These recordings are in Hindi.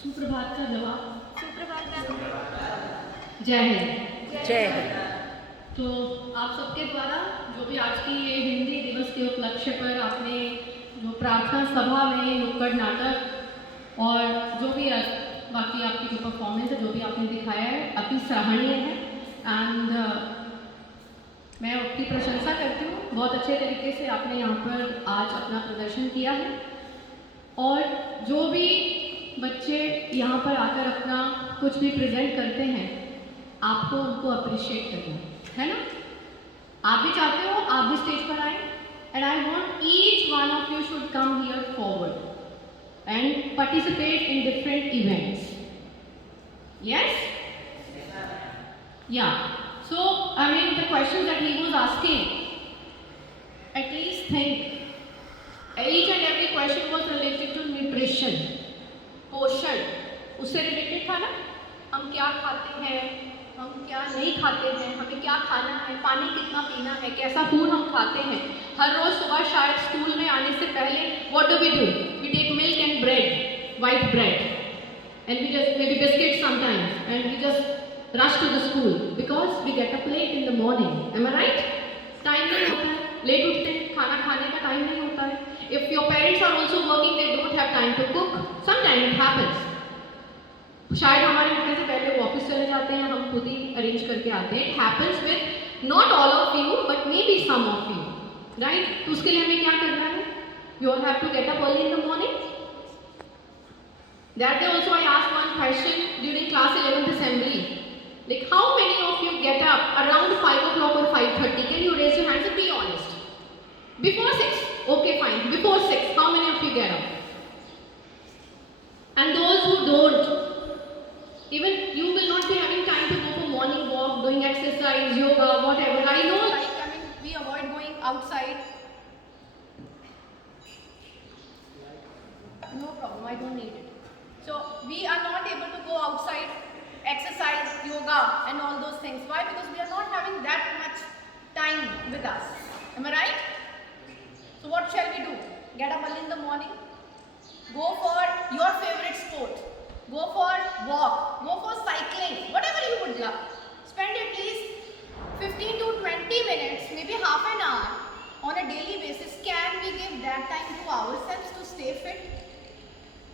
सुप्रभात का जवाब सुप्रभात। जय हिंद। जय हिंद। तो आप सबके द्वारा जो भी आज की ये हिंदी दिवस के उपलक्ष्य पर आपने जो प्रार्थना सभा में नुक्कड़ नाटक और जो भी बाकी आपकी जो परफॉर्मेंस है, जो भी आपने दिखाया है, अति सराहनीय है। एंड मैं आपकी प्रशंसा करती हूँ। बहुत अच्छे तरीके से आपने यहाँ पर आज अपना प्रदर्शन किया है और जो भी बच्चे यहाँ पर आकर अपना कुछ भी प्रेजेंट करते हैं, आपको उनको अप्रिशिएट करना है ना। आप भी चाहते हो आप भी स्टेज पर आए, and I want each one of you should come here forward and participate in different events. Yes, या so I mean the question that he was asking, at least think each and every question was related to nutrition, पोषण, उससे रिलेटेड था ना। हम क्या खाते हैं, हम क्या नहीं खाते हैं, हमें क्या खाना है, पानी कितना पीना है, कैसा फूड हम खाते हैं। हर रोज सुबह शायद स्कूल में आने से पहले what do? We take milk and bread, white bread, and we just maybe biscuits sometimes, and we just rush to the school because we get up late in the morning. Am I right? Time नहीं होता है, लेट उठते हैं, खाना खाने का टाइम नहीं होता है। If your parents are also working, they don't have time to cook. Sometimes it happens. शायद हमारे उठने से पहले वो ऑफिस चले जाते हैं, हम खुद ही अरेंज करके आते हैं। It happens with not all of you, but maybe some of you, right? तो उसके लिए हमें क्या करना है? You all have to get up early in the morning. That day also I asked one question during class 11th assembly. Like, how many of you get up around 5 o'clock or 5:30? Can you raise your hands and be honest? Before 6? Okay, fine. Before 6, how many of you get up? And those who don't, even you will not be having time to go for morning walk, doing exercise, yoga, whatever. I know, like, I mean, we avoid going outside. No problem, I don't need it. So, we are not able to go outside, exercise, yoga and all those things. Why? Because we are not having that much time with us. Am I right? So what shall we do? Get up early in the morning, go for your favorite sport, go for walk, go for cycling, whatever you would love. Spend at least 15 to 20 minutes, maybe half an hour on a daily basis. Can we give that time to ourselves to stay fit?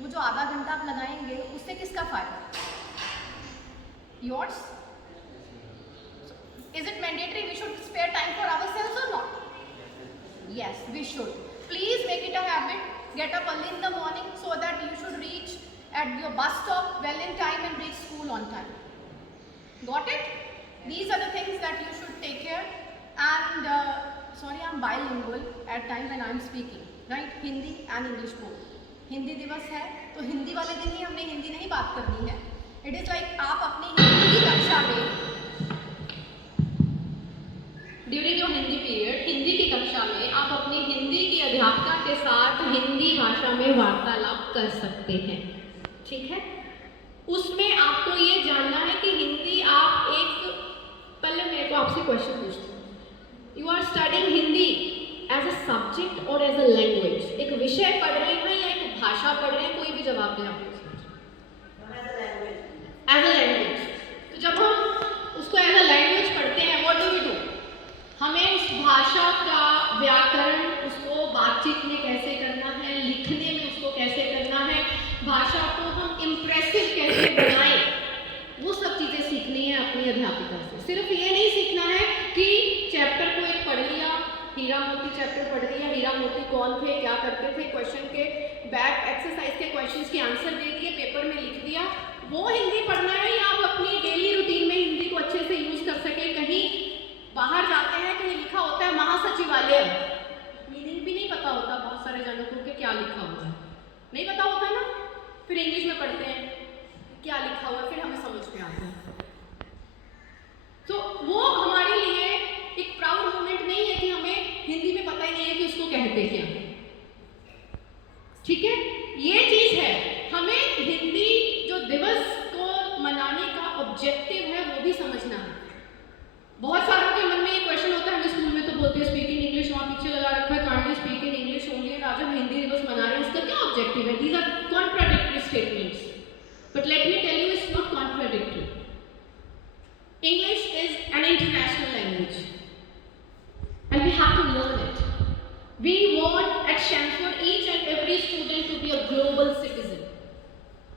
वो जो आधा घंटा आप लगाएंगे उससे किसका फायदा? Yours? Is it mandatory we should spare time for ourselves or not? Yes, we should. Please make it a habit. Get up early in the morning so that you should reach at your bus stop well in time and reach school on time. Got it? These are the things that you should take care. And sorry, I'm bilingual at time when I'm speaking, right? Hindi and English both. Hindi दिवस है तो हिंदी वाले दिन ही हमने हिंदी नहीं बात करनी है। इट इज़ लाइक आप अपनी हिंदी की कक्षा में during your Hindi period, Hindi की कक्षा में आप अपनी हिंदी की अध्यापिका के साथ हिंदी भाषा में वार्तालाप कर सकते हैं। ठीक है? उसमें आपको ये जानना है कि हिंदी आप पहले मेरे को आपसे क्वेश्चन पूछती हूँ, you are studying Hindi as a subject और एज अ लैंग्वेज? एक विषय पढ़ रहे हैं या एक भाषा पढ़ रहे हैं? कोई भी जवाब दें आप। As a language. तो जब हम उसको एज अ लैंग्वेज पढ़ते हैं, व्हाट डू वी डू? हमें उस भाषा का व्याकरण, उसको बातचीत में कैसे करना है, लिखने में उसको कैसे करना है, भाषा को हम इम्प्रेसिव कैसे बनाएं, वो सब चीज़ें सीखनी है अपनी अध्यापिका से। सिर्फ ये नहीं सीखना है कि चैप्टर को एक पढ़ लिया, हीरा मोती चैप्टर पढ़ लिया, हीरा मोती कौन थे, क्या करते थे, क्वेश्चन के बैक एक्सरसाइज के क्वेश्चंस के आंसर दे दिए, पेपर में लिख दिया, वो हिंदी पढ़ना है। या आप अपनी डेली रूटीन में हिंदी को अच्छे से यूज कर सके। कहीं बाहर जाते हैं, कहीं लिखा होता है महासचिवालय, मीनिंग भी नहीं पता होता बहुत सारे जनों को कि क्या लिखा हुआ है, नहीं पता होता है ना। फिर इंग्लिश में पढ़ते हैं क्या लिखा हुआ है, फिर हमें समझ में आता है। तो वो हमारे लिए एक प्राउड मोमेंट नहीं है कि हमें हिंदी में पता ही नहीं है कि उसको कहते क्या। ठीक है, ये चीज है। हमें हिंदी जो दिवस को मनाने का ऑब्जेक्टिव है वो भी समझना है। बहुत सारों के मन में ये क्वेश्चन होता है, हमें स्कूल में तो बोलते हैं स्पीक इन इंग्लिश, वहाँ पीछे लगा रखा है kindly speak in English only, आज हम हिंदी दिवस मना रहे हैं, इसका क्या ऑब्जेक्टिव है? These are contradictory statements. But let me tell you, it's not contradictory. English is an international language, and we have to learn it. We want at Shamford each and every student to be a global citizen.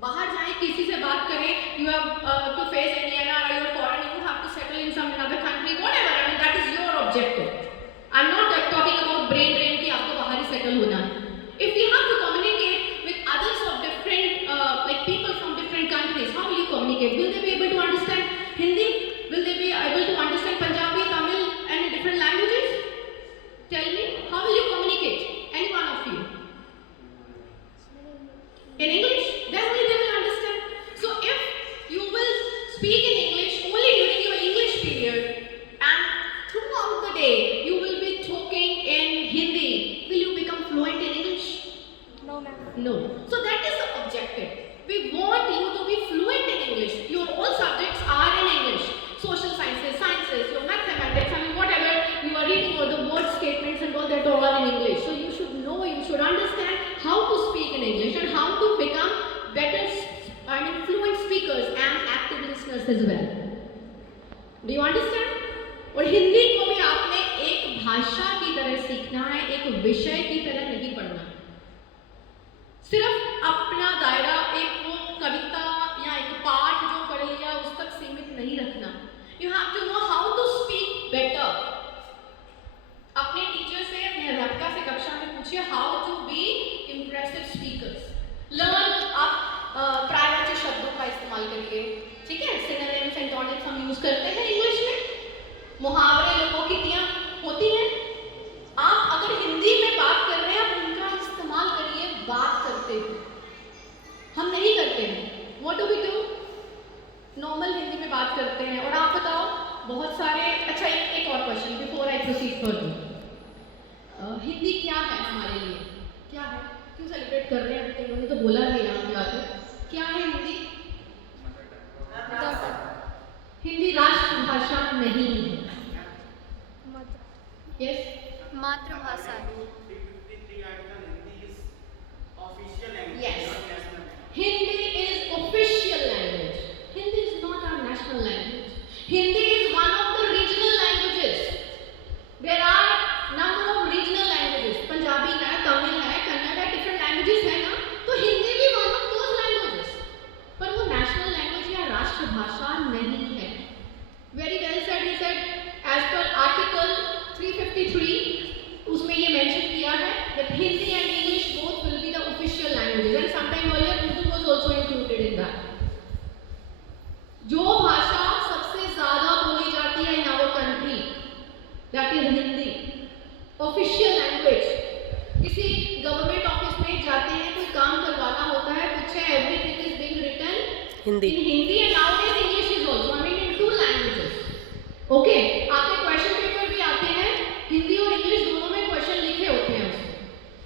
बाहर जाएं, किसी से बात करें, you have to face any NRI or foreign, you have to settle in some another country, whatever. I mean, that is your objective. I'm not talking about brain drain कि आपको बाहर ही settle होना है. If we have to communicate with others of different, like people from different countries, how will you communicate? Will they be able to understand Hindi? Will they be able to understand Punjabi, Tamil, and different languages? Tell me, how will you communicate? Any one of you? In English? Then only they will understand. So if you will speak in English only during your English period, and throughout the day you will be talking in Hindi, will you become fluent in English? No, ma'am. No. So that is the objective. We want you to be fluent in English. Your all subjects are in English. Social sciences, your mathematics, I mean whatever you are reading, or the word statements and all that are all in English. So you should know, you should understand how to speak in English and how to become better, fluent speakers and active listeners as well. Do you understand? और हिंदी को भी आपने एक भाषा की तरह सीखना है, एक विषय की तरह नहीं पढ़ना. सिर्फ अपना दायरा एक वो कविता या एक पाठ जो पढ़ लिया उस तक सीमित नहीं रखना. You have to know how to speak better. अपने टीचर से, अपने अध्यापिका से कक्षा में पूछिए how to be impressive speakers. Learn आप प्रायवाची शब्दों का इस्तेमाल करिए, ठीक है? Synonyms, antonyms हम यूज करते हैं इंग्लिश में. मुहावरे, लोकोक्तियाँ होती हैं. आप अगर हिंदी में बात कर रहे हैं, आप उनका इस्तेमाल करिए बात करते हुए. हम नहीं करते हैं. What do we do? Normal Hindi में बात करते हैं. और आप बताओ, बहुत सारे, अच्छा एक और question before I proceed further. Hindi क्या है हमारे लिए? क्या है? क्यों सेलिब्रेट कर रहे हैं? उन्होंने तो बोला है यहाँ पे आकर. क्या है हिंदी? हिंदी राष्ट्रभाषा नहीं है. यस, मातृभाषा. yes. Hindi is official language. Hindi is not our national language. Hindi is one of the regional languages. There are number of regional languages. Punjabi है, Tamil है, Kannada है, different languages है ना. तो हिंदी भी one of those languages. पर वो national language या राष्ट्रभाषा नहीं है. Very well said. He said, as per Article 353, उसमें ये mention किया है that Hindi and English both will be the official languages. And sometime earlier Urdu was also included in that. जो भाषा सबसे ज़्यादा बोली जाती है in our country, that is Hindi. Official language. किसी गवर्नमेंट ऑफिस में जाते हैं, कोई काम करवाना होता है, पूछे everything is being written Hindi. in Hindi and nowadays English is also. I mean in two languages. Okay. आपके क्वेश्चन पेपर भी आते हैं, हिंदी और इंग्लिश दोनों में क्वेश्चन लिखे होते हैं उसमें.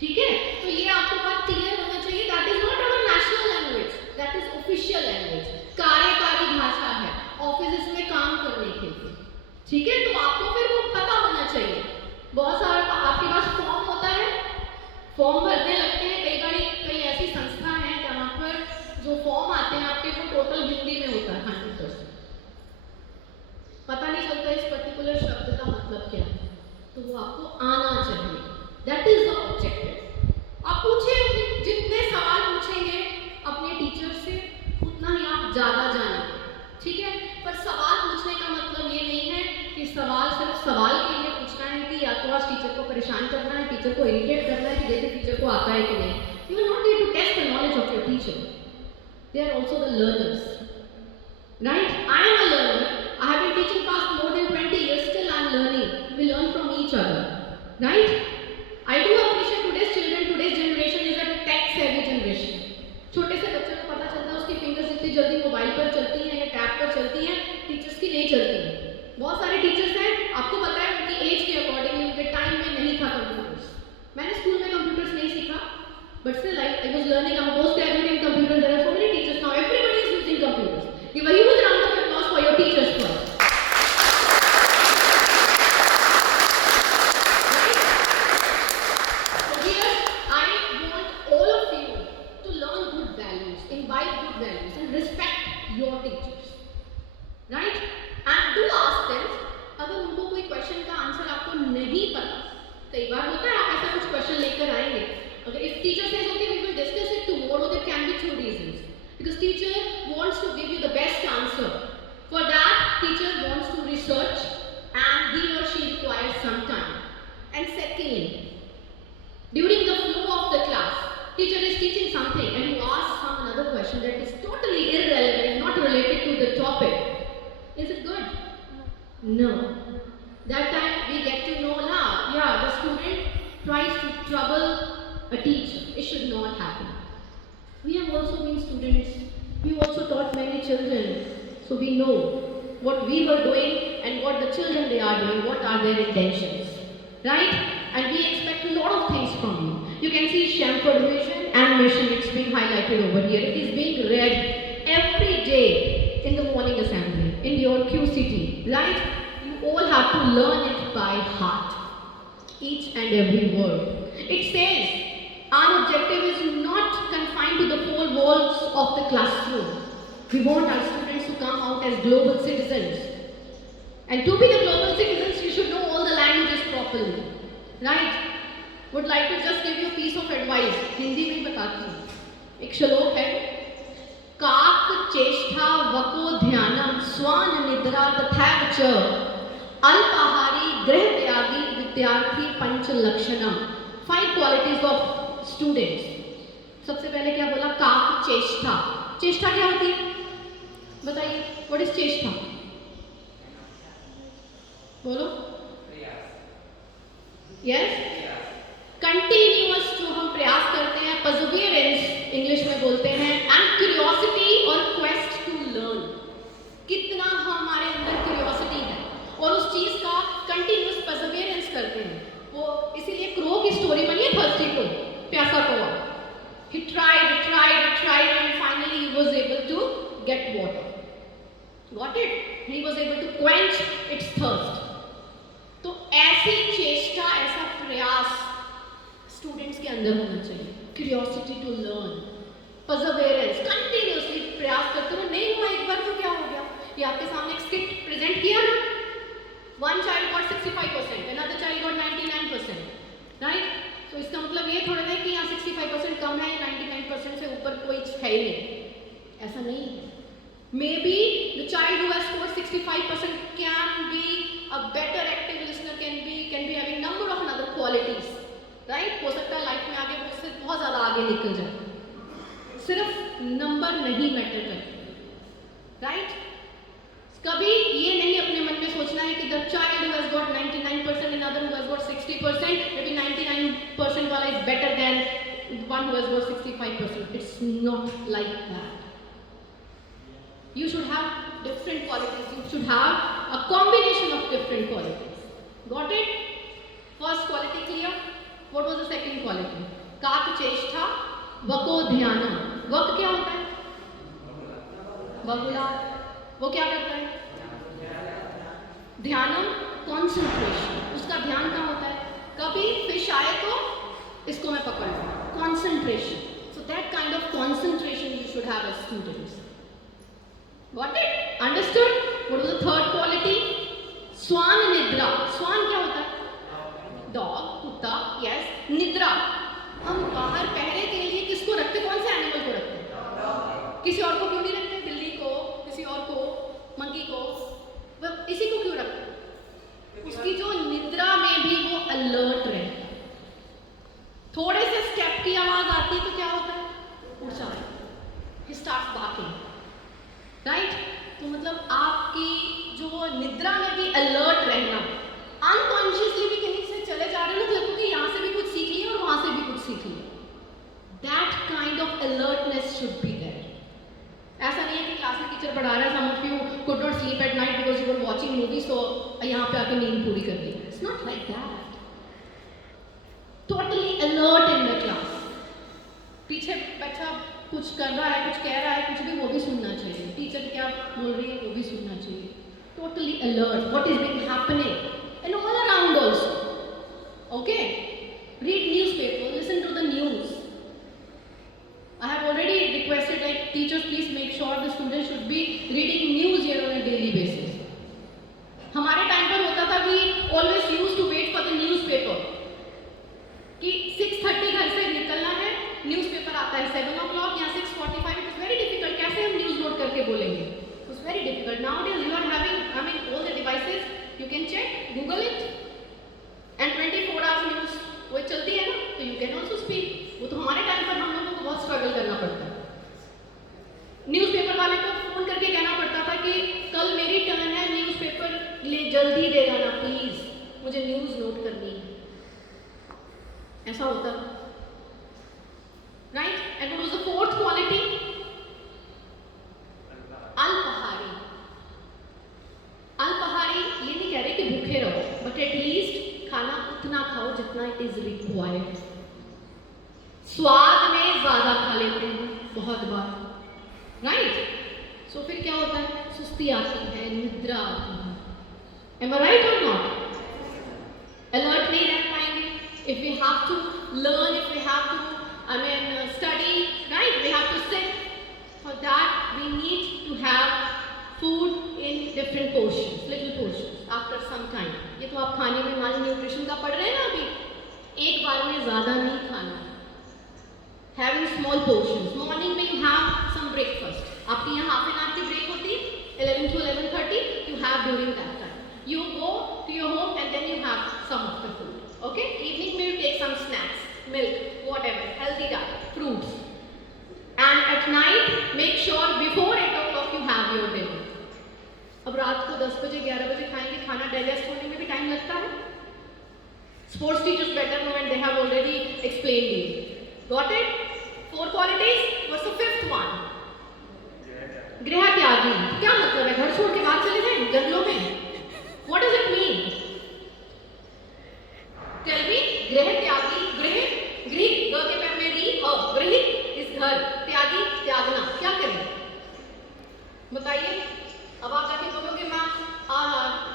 ठीक है? तो ये आपको बात क्लियर होना चाहिए. That is not our national language. That is official language. कार्यकारी भाषा है ऑफिस में काम करने के लिए. ठीक है? तो आपको फिर वो पता होना चाहिए. बहुत सारा आपके पास फॉर्म होता है, फॉर्म भरने लगते हैं. कई बार कई ऐसी संस्था हैं जहाँ पर जो फॉर्म आते हैं आपके वो टोटल हिंदी में होता है 100%. पता नहीं चलता इस पर्टिकुलर शब्द का मतलब क्या है. तो वो आपको आना चाहिए. That is the objective. आप पूछे, जितने सवाल पूछेंगे अपने टीचर से उतना ही आप ज़्यादा जानेंगे. ठीक है? पर सवाल पूछने का मतलब ये नहीं है कि सवाल सिर्फ सवाल के लिए पूछना है कि या तो आज टीचर को परेशान करना है, टीचर को इरिटेट करना है कि देखो टीचर को आता है कि नहीं. You are not there to test the knowledge of your teacher. They are also the learners. Right? I am a learner. I have been teaching past more than 20 years, still I am learning. We learn from each other. Right? I do appreciate today's children, today's generation is a tech savvy generation. छोटे से बच्चे को पता चलता है उसकी फिंगर्स जितनी जल्दी मोबाइल पर चलती हैं या टैब पर चलती हैं, टीचर्स की नहीं चलती हैं. बहुत सारे टीचर्स हैं, आपको पता है उनकी एज के अकॉर्डिंग उनके टाइम में नहीं था कंप्यूटर्स. मैंने स्कूल में कंप्यूटर्स नहीं सीखा, but still I was learning. I'm a postgraduate in computers. There are so many teachers now. Everybody is using computers. Give a huge round of applause for your teachers first. tries to trouble a teacher. It should not happen. We have also been students. We also taught many children. So we know what we were doing and what the children they are doing, what are their intentions. Right? And we expect a lot of things from you. You can see Shamford Vision animation, it's being highlighted over here. It is being read every day in the morning assembly, in your QCT, right? You all have to learn it by heart, each and every word. It says, our objective is not confined to the four walls of the classroom. We want our students to come out as global citizens. And to be the global citizens, you should know all the languages properly. Right? Would like to just give you a piece of advice. Hindi में ही बताती हूँ. एक श्लोक है. काक चेष्टा वको ध्यानम स्वान निद्रा तथैव च अल्पाहारी गृह त्यागी विद्यार्थी पंच लक्षणम. 5 qualities of students. सबसे पहले क्या बोला? काक चेष्टा. चेष्टा क्या होती है? बताइए. What is चेष्टा? बोलो. Yes? कंटिन्यूअस जो हम प्रयास करते हैं, परसिवियरेंस इंग्लिश में बोलते हैं, एंड क्यूरियोसिटी और क्वेस्ट टू लर्न. कितना हमारे अंदर क्यूरियोसिटी है और उस चीज का कंटिन्यूअस परसिवियरेंस करते हैं. वो इसीलिए क्रो की स्टोरी बनी है, थर्स्टी को, प्यासा कौवा. He tried and finally he was able to get water. Got it? He was able to quench its thirst. तो ऐसी चेष्टा, ऐसा प्रयास स्टूडेंट्स के अंदर होना चाहिए. Curiosity to learn, perseverance, continuously प्रयास करते रहो. नहीं हुआ एक बार तो क्या हो गया? ये आपके सामने एक स्किट प्रेजेंट किया ना. One child got 65%, another child got 99%, right? तो इसका मतलब ये थोड़ा नहीं कि यहाँ 65% कम है, 99% से ऊपर कोई है ही नहीं. ऐसा नहीं है. Maybe the child who has scored 65% can be a better active listener, can be having number of other qualities, right? हो सकता है लाइफ में आगे उससे बहुत ज़्यादा आगे निकल जाए. सिर्फ नंबर नहीं मैटर करते, right? कभी ये नहीं अपने मन में सोचना है कि the child who has got 99% and other who has got 60%, maybe 99% वाला is better than one who has got 65%. It's not like that. You should have different qualities. You should have a combination of different qualities. Got it? First quality clear? What was the second quality? काक चेष्टा वको ध्यानम. वक क्या होता है? बगुला. वो क्या करता है? ध्यानम, कॉन्सेंट्रेशन. उसका ध्यान कहाँ होता है? कभी फिश आए तो इसको मैं पकड़ लूँ. Concentration. So that kind of concentration you should have as students. Got it? Understood? What was the third quality? Swan nidra. Swan क्या होता है? Dog, कुत्ता. Yes. निद्रा. हम बाहर पहरे के लिए किसको रखते? कौन से एनिमल को रखते? किसी और को क्यों नहीं रखते? बिल्ली को, किसी और को, मंकी को. इसी को क्यों रखते? उसकी जो निद्रा में भी वो अलर्ट रहता है. थोड़े से स्टेप की आवाज आती है तो क्या होता है? उठ जाता है. He starts barking. राइट? तो मतलब आपकी जो निद्रा में भी अलर्ट रहना, अनकॉन्शियसली भी कहीं से चले जा रहे हो ना, देखो कि यहाँ से भी कुछ सीख लिया और वहाँ से भी कुछ सीख लिया. That kind of alertness should be there. ऐसा नहीं है कि क्लास में टीचर पढ़ा रहा है, some of you could not sleep at night because you were watching movies, तो यहाँ पे आके नींद पूरी कर दी. It's not like that. Totally alert in the class. पीछे बच्चा कुछ कर रहा है, कुछ कह रहा है, कुछ भी, वो भी सुनना चाहिए. टीचर क्या बोल रही है वो भी सुनना चाहिए. Totally alert. What is being happening and all around also. Okay. Read newspaper. Listen to the news. I have already requested like teachers please make sure the students should be reading news here on a daily basis. हमारे टाइम पर होता था कि always used to wait for the newspaper. कि 6:30 घर से निकलना है, न्यूज़पेपर आता है 7 o'clock या 6:45. It is very difficult. कैसे हम न्यूज़ नोट करके बोलेंगे? It is very difficult. Nowadays you are having all the devices, you can check, Google it, and 24 hours news वो चलती है ना, तो यू कैन ऑल्सो स्पीक. वो तो हमारे टाइम पर हम लोगों को बहुत स्ट्रगल करना पड़ता है. न्यूज़पेपर वाले को फ़ोन करके कहना पड़ता था ऐसा होता था, right? And what was the fourth quality? अल्पाहारी। अल्पाहारी ये नहीं कह रहे कि भूखे रहो, बट एटलीस्ट खाना उतना खाओ जितना इट इज रिक्वायर्ड। स्वाद में ज्यादा खा लेते हैं बहुत बार, राइट? सो फिर क्या होता है? सुस्ती आती है, निद्रा आती है। Am I right or not? Alert नहीं रह पाएंगे। If we have to learn, if we have to study, right? We have to sit. For that we need to have food in different portions, little portions, after some time. ये तो आप खाने में माल न्यूट्रिशन का पढ़ रहे हैं ना अभी, एक बार में ज़्यादा नहीं खाना है। Having small portions. Morning में you have some breakfast. आपकी यहाँ half an hour की break होती है, 11 to 11:30. You have during that time. You go to your home and then you have some of the food. Okay? Evening में you take some snacks, milk, whatever, healthy diet, fruits. And at night, make sure before 8 o'clock you have your dinner. अब रात को 10 बजे 11 बजे खाएंगे, खाना डाइजेस्ट होने में भी टाइम लगता है। Sports teachers better know and they have already explained it. Got it? 4 qualities. What's the 5th one? गृह त्यागी। क्या मतलब है? घर छोड़ के बाहर चले जाएं जंगलों में? What does it mean? Tell me. गृह त्यागी, गृह ग के पैर में री, गृहित इस घर, त्यागी त्यागना, क्या करें बताइए? अब आप जाके बोलोगे मैम,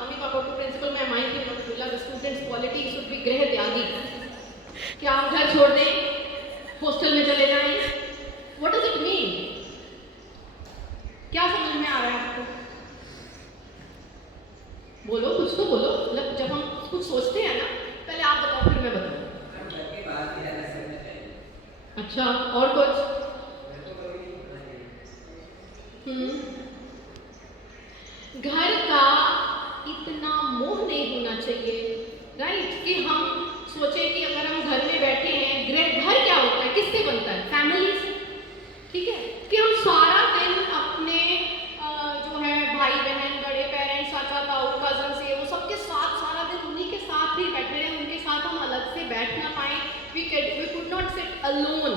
मम्मी पापा को प्रिंसिपल मैम आई थी, उन्होंने बोला the students quality should be गृह त्यागी। क्या हम घर छोड़ दें, हॉस्टल में चले जाएं? What does it mean? क्या समझ में आ रहा है आपको? बोलो, कुछ तो बोलो। मतलब जब हम कुछ सोचते हैं ना, पहले आप बताओ फिर मैं बताऊँ। अच्छा, और कुछ? घर का इतना मोह नहीं होना चाहिए, राइट? कि हम सोचे कि अगर हम घर में बैठे हैं, घर क्या होता है, किससे बनता है? फैमिली, ठीक है? कि हम सारा दिन अपने जो है भाई बहन, बड़े पेरेंट्स, चाचा ताऊ, कजन से वो सबके साथ सारा दिन उन्हीं के साथ ही बैठे रहे, उनके साथ हम अलग से बैठ ना पाए। We could not sit alone,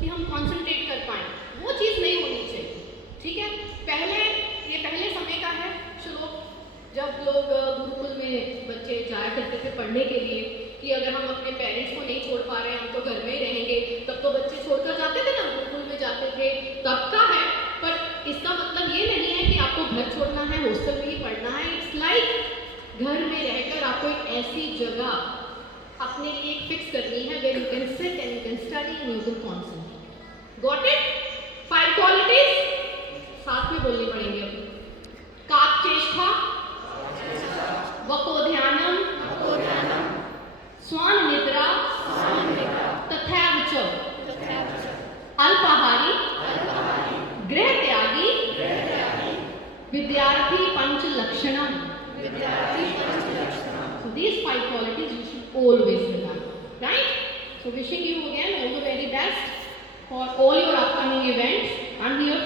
कि हम कॉन्सेंट्रेट कर पाए, वो चीज़ नहीं होनी चाहिए, ठीक है? ये पहले समय का है श्लोक, जब लोग गुरुकुल में बच्चे जाया करते थे पढ़ने के लिए, कि अगर हम अपने पेरेंट्स को नहीं छोड़ पा रहे हैं, हम तो घर में ही रहेंगे। तब तो बच्चे छोड़कर जाते थे ना, गुरुकुल में जाते थे, तब का है। पर इसका मतलब ये नहीं है कि आपको घर छोड़ना है, हॉस्टल में ही पढ़ना है। इट्स लाइक घर में रहकर आपको एक ऐसी जगह अपने लिए फिक्स करनी है where you can sit and you can study and you can concentrate. Got it? 5 qualities साथ में बोलनी पड़ेंगे अभी। काकचेष्टा, वकोध्यानम, स्वान निद्रा, तथैव च, अल्पाहारी, गृह त्यागी, विद्यार्थी पंच लक्षणम। So these 5 qualities you should always remember, right? So wishing you again all the very best for all your upcoming events. I'm here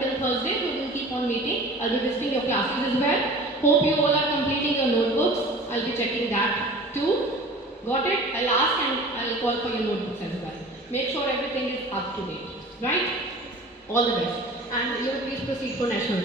till Thursday, so we'll keep on meeting. I'll be visiting your classes as well. Hope you all are completing your notebooks. I'll be checking that too. Got it? I'll ask and I'll call for your notebooks as well. Make sure everything is up to date, right? All the best. And you please proceed for national.